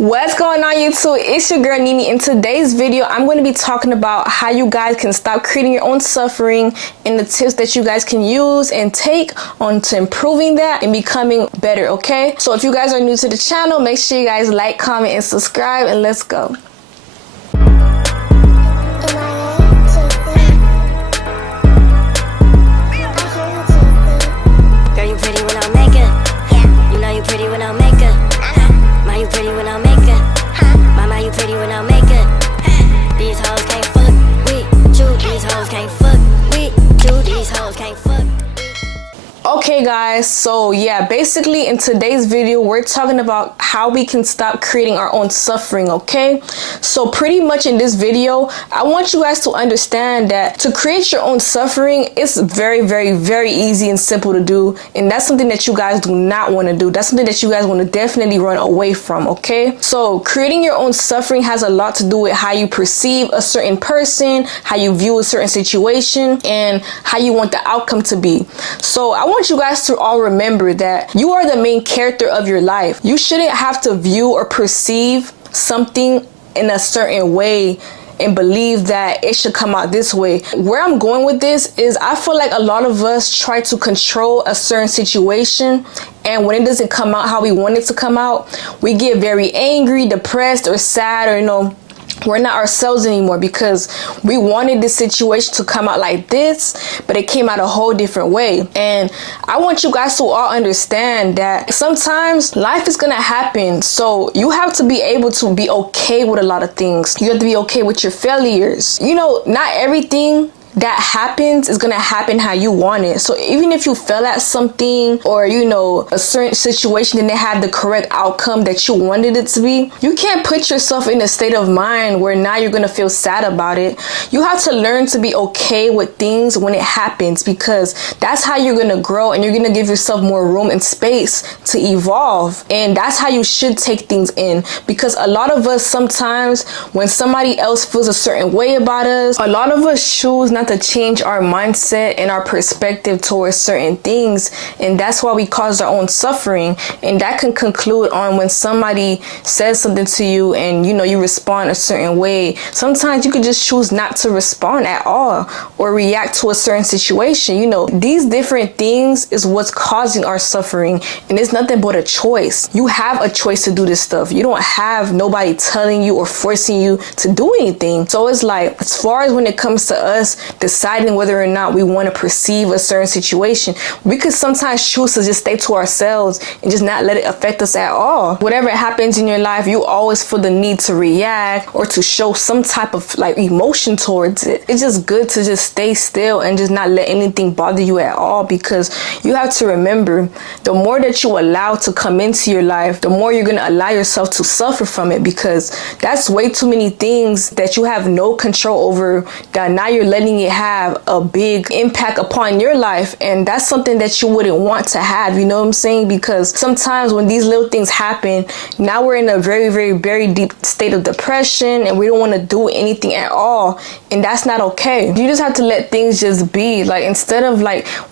What's going on, YouTube? It's your girl Nini. In today's video, I'm going to be talking about how you guys can stop creating your own suffering and the tips that you guys can use and take on to improving that and becoming better, okay? So if you guys are new to the channel, make sure you guys like, comment, and subscribe, and let's go. Girl, you pretty without makeup. Yeah. You know you pretty without makeup. Ma, you pretty without makeup. Mama, you pretty without makeup. These hoes can't fuck with you. These hoes can't fuck with you. These hoes can't fuck. Okay guys, so yeah, basically in today's video we're talking about how we can stop creating our own suffering, okay? So pretty much in this video I want you guys to understand that to create your own suffering is very easy and simple to do, and that's something that you guys do not want to do. That's something that you guys want to definitely run away from, okay? So creating your own suffering has a lot to do with how you perceive a certain person, how you view a certain situation, and how you want the outcome to be. So I want you guys to all remember that you are the main character of your life. You shouldn't have to view or perceive something in a certain way and believe that it should come out this way. Where I'm going with this is I feel like a lot of us try to control a certain situation, and when it doesn't come out how we want it to come out, we get very angry, depressed, or sad, or we're not ourselves anymore because we wanted this situation to come out like this, but it came out a whole different way. And I want you guys to all understand that sometimes life is gonna happen, so you have to be able to be okay with a lot of things. You have to be okay with your failures. Not everything that happens is gonna happen how you want it. So even if you fail at something, or a certain situation and they have the correct outcome that you wanted it to be, you can't put yourself in a state of mind where now you're gonna feel sad about it. You have to learn to be okay with things when it happens, because that's how you're gonna grow and you're gonna give yourself more room and space to evolve. And that's how you should take things in, because a lot of us sometimes when somebody else feels a certain way about us, a lot of us choose not to change our mindset and our perspective towards certain things, and that's why we cause our own suffering. And that can conclude on when somebody says something to you and you respond a certain way. Sometimes you could just choose not to respond at all or react to a certain situation. These different things is what's causing our suffering, and it's nothing but a choice. You have a choice to do this stuff. You don't have nobody telling you or forcing you to do anything. So it's like, as far as when it comes to us deciding whether or not we want to perceive a certain situation, we could sometimes choose to just stay to ourselves and just not let it affect us at all. Whatever happens in your life, you always feel the need to react or to show some type of emotion towards it. It's just good to just stay still and just not let anything bother you at all, because you have to remember, the more that you allow to come into your life, the more you're going to allow yourself to suffer from it, because that's way too many things that you have no control over, that now you're letting it have a big impact upon your life. And that's something that you wouldn't want to have, you know what I'm saying? Because sometimes when these little things happen, now we're in a very deep state of depression and we don't want to do anything at all, and that's not okay. You just have to let things just be. Instead of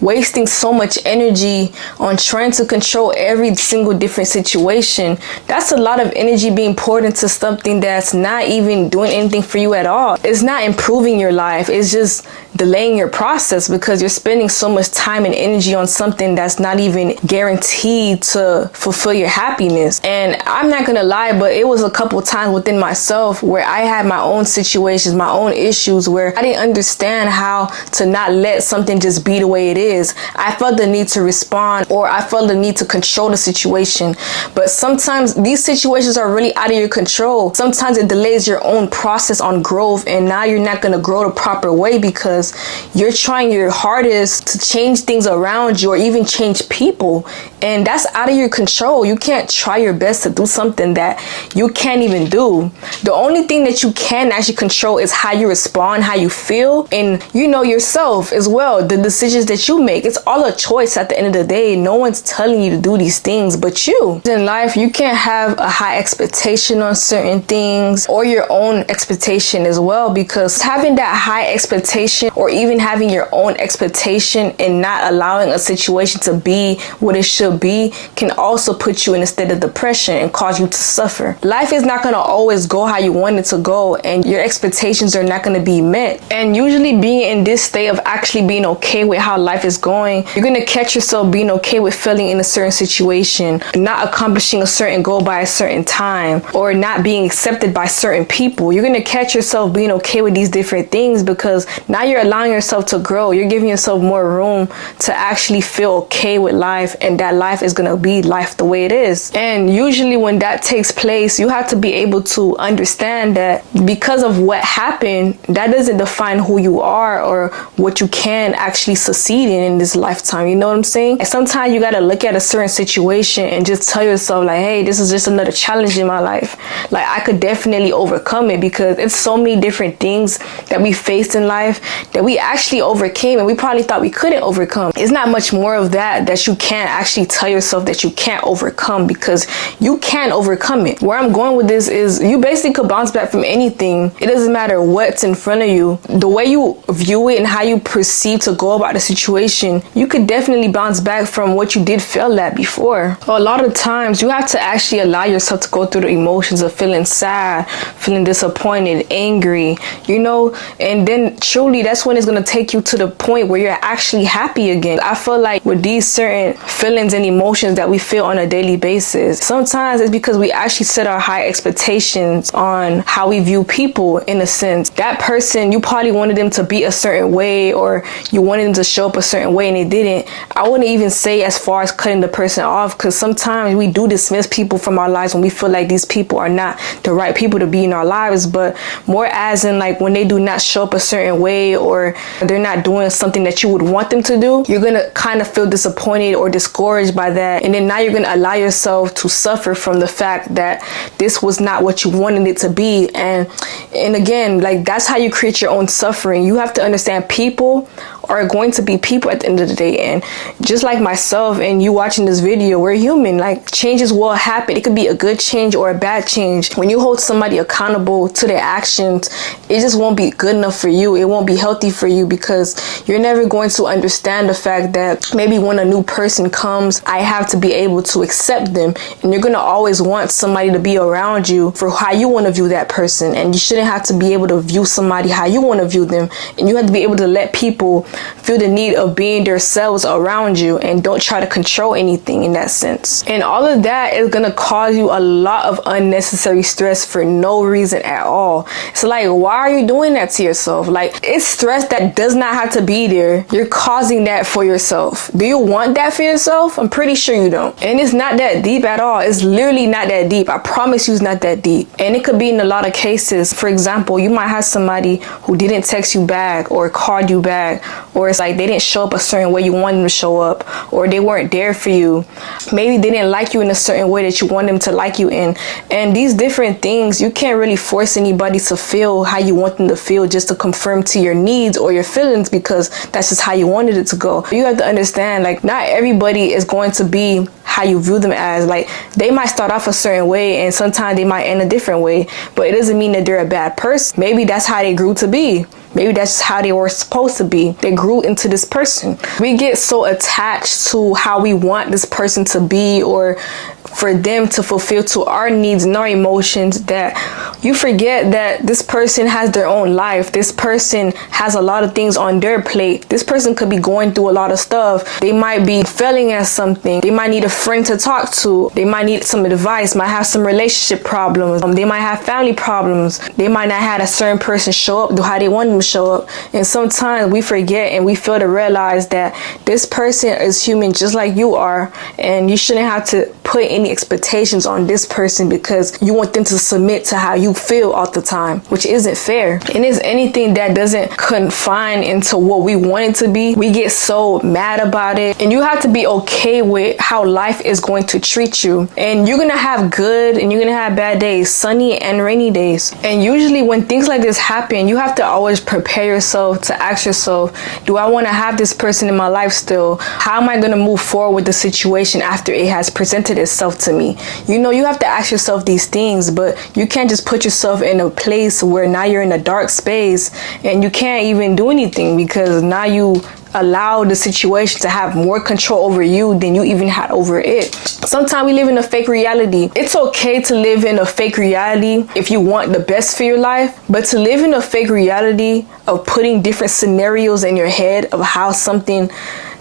wasting so much energy on trying to control every single different situation, that's a lot of energy being poured into something that's not even doing anything for you at all. It's not improving your life, it's just delaying your process, because you're spending so much time and energy on something that's not even guaranteed to fulfill your happiness. And I'm not gonna lie, but it was a couple times within myself where I had my own situations, my own issues, where I didn't understand how to not let something just be the way it is. I felt the need to respond, or I felt the need to control the situation. But sometimes these situations are really out of your control. Sometimes it delays your own process on growth, and now you're not gonna grow the proper way because you're trying your hardest to change things around you or even change people, and that's out of your control. You can't try your best to do something that you can't even do. The only thing that you can actually control is how you respond, how you feel, and yourself as well, the decisions that you make. It's all a choice at the end of the day. No one's telling you to do these things but you. In life, you can't have a high expectation on certain things or your own expectation as well, because having that high expectation or even having your own expectation and not allowing a situation to be what it should should be can also put you in a state of depression and cause you to suffer. Life is not going to always go how you want it to go, and your expectations are not going to be met. And usually being in this state of actually being okay with how life is going, you're going to catch yourself being okay with feeling in a certain situation, not accomplishing a certain goal by a certain time, or not being accepted by certain people. You're going to catch yourself being okay with these different things because now you're allowing yourself to grow. You're giving yourself more room to actually feel okay with life, and that life is going to be life the way it is. And usually when that takes place, you have to be able to understand that because of what happened, that doesn't define who you are or what you can actually succeed in this lifetime. You know what I'm saying? And sometimes you got to look at a certain situation and just tell yourself like, hey, this is just another challenge in my life. Like, I could definitely overcome it, because it's so many different things that we faced in life that we actually overcame and we probably thought we couldn't overcome. It's not much more of that you can't actually tell yourself that you can't overcome, because you can overcome it. Where I'm going with this is you basically could bounce back from anything. It doesn't matter what's in front of you. The way you view it and how you perceive to go about the situation, you could definitely bounce back from what you did fail at before. A lot of times you have to actually allow yourself to go through the emotions of feeling sad, feeling disappointed, angry, you know, and then truly that's when it's going to take you to the point where you're actually happy again. I feel like with these certain feelings and emotions that we feel on a daily basis, sometimes it's because we actually set our high expectations on how we view people. In a sense, that person, you probably wanted them to be a certain way, or you wanted them to show up a certain way and they didn't. I wouldn't even say as far as cutting the person off, because sometimes we do dismiss people from our lives when we feel like these people are not the right people to be in our lives, but more as in like when they do not show up a certain way or they're not doing something that you would want them to do, you're gonna kind of feel disappointed or discouraged by that, and then now you're gonna allow yourself to suffer from the fact that this was not what you wanted it to be. And again, like, that's how you create your own suffering. You have to understand people are going to be people at the end of the day, and just like myself and you watching this video, we're human. Like, changes will happen. It could be a good change or a bad change. When you hold somebody accountable to their actions, it just won't be good enough for you. It won't be healthy for you, because you're never going to understand the fact that maybe when a new person comes, I have to be able to accept them, and you're going to always want somebody to be around you for how you want to view that person, and you shouldn't have to be able to view somebody how you want to view them, and you have to be able to let people feel the need of being themselves around you, and don't try to control anything in that sense. And all of that is going to cause you a lot of unnecessary stress for no reason at all. It's like, why are you doing that to yourself? Like, it's stress that does not have to be there. You're causing that for yourself. Do you want that for yourself? I'm pretty sure you don't. And it's not that deep at all. It's literally not that deep. I promise you it's not that deep. And it could be in a lot of cases. For example, you might have somebody who didn't text you back or called you back, or it's like they didn't show up a certain way you wanted them to show up, or they weren't there for you. Maybe they didn't like you in a certain way that you want them to like you in. And these different things, you can't really force anybody to feel how you want them to feel just to confirm to your needs or your feelings, because that's just how you wanted it to go. You have to understand, like, not everybody is going to be how you view them as. Like, they might start off a certain way and sometimes they might end a different way, but it doesn't mean that they're a bad person. Maybe that's how they grew to be. Maybe that's how they were supposed to be. They grew into this person. We get so attached to how we want this person to be, or for them to fulfill to our needs and our emotions, that you forget that this person has their own life. This person has a lot of things on their plate. This person could be going through a lot of stuff. They might be failing at something. They might need a friend to talk to. They might need some advice, might have some relationship problems. They might have family problems. They might not have a certain person show up, do how they want them to show up. And sometimes we forget and we fail to realize that this person is human just like you are, and you shouldn't have to put any expectations on this person because you want them to submit to how you feel all the time, which isn't fair. And it's anything that doesn't confine into what we want it to be, we get so mad about it. And you have to be okay with how life is going to treat you. And you're gonna have good and you're gonna have bad days, sunny and rainy days. And usually when things like this happen, you have to always prepare yourself to ask yourself, do I want to have this person in my life still? How am I going to move forward with the situation after it has presented itself to me? You know, you have to ask yourself these things, but you can't just put yourself in a place where now you're in a dark space and you can't even do anything because now you allow the situation to have more control over you than you even had over it. Sometimes we live in a fake reality. It's okay to live in a fake reality if you want the best for your life, but to live in a fake reality of putting different scenarios in your head of how something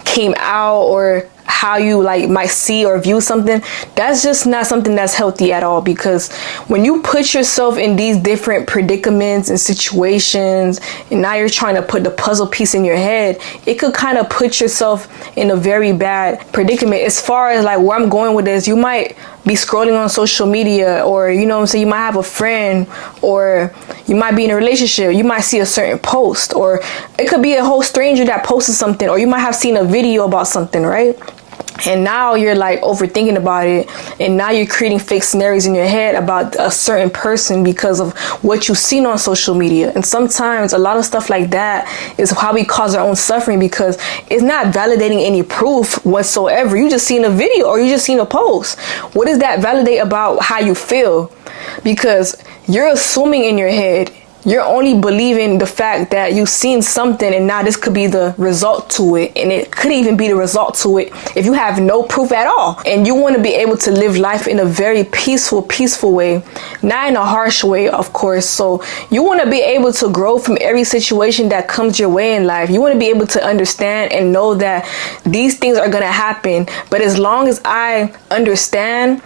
came out or how you like might see or view something, that's just not something that's healthy at all. Because when you put yourself in these different predicaments and situations, and now you're trying to put the puzzle piece in your head, it could kind of put yourself in a very bad predicament. As far as like where I'm going with this, you might be scrolling on social media, or you know what I'm saying, you might have a friend, or you might be in a relationship, you might see a certain post, or it could be a whole stranger that posted something, or you might have seen a video about something, right? And now you're like overthinking about it, and now you're creating fake scenarios in your head about a certain person because of what you've seen on social media. And sometimes a lot of stuff like that is how we cause our own suffering, because it's not validating any proof whatsoever. You just seen a video or you just seen a post. What does that validate about how you feel? Because you're assuming in your head, you're only believing the fact that you've seen something, and now this could be the result to it, and it could even be the result to it if you have no proof at all. And you want to be able to live life in a very peaceful way, not in a harsh way, of course. So you want to be able to grow from every situation that comes your way in life. You want to be able to understand and know that these things are going to happen, but as long as I understand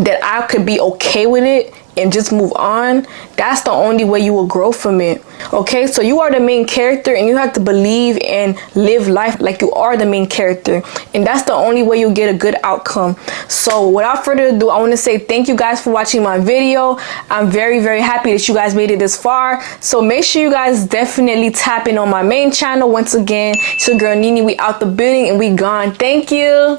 that I could be okay with it and just move on, that's the only way you will grow from it. Okay, so you are the main character, and you have to believe and live life like you are the main character, and that's the only way you'll get a good outcome. So without further ado, I want to say thank you guys for watching my video. I'm very happy that you guys made it this far. So make sure you guys definitely tap in on my main channel. Once again, it's your girl Nini. We out the building and we gone. Thank you.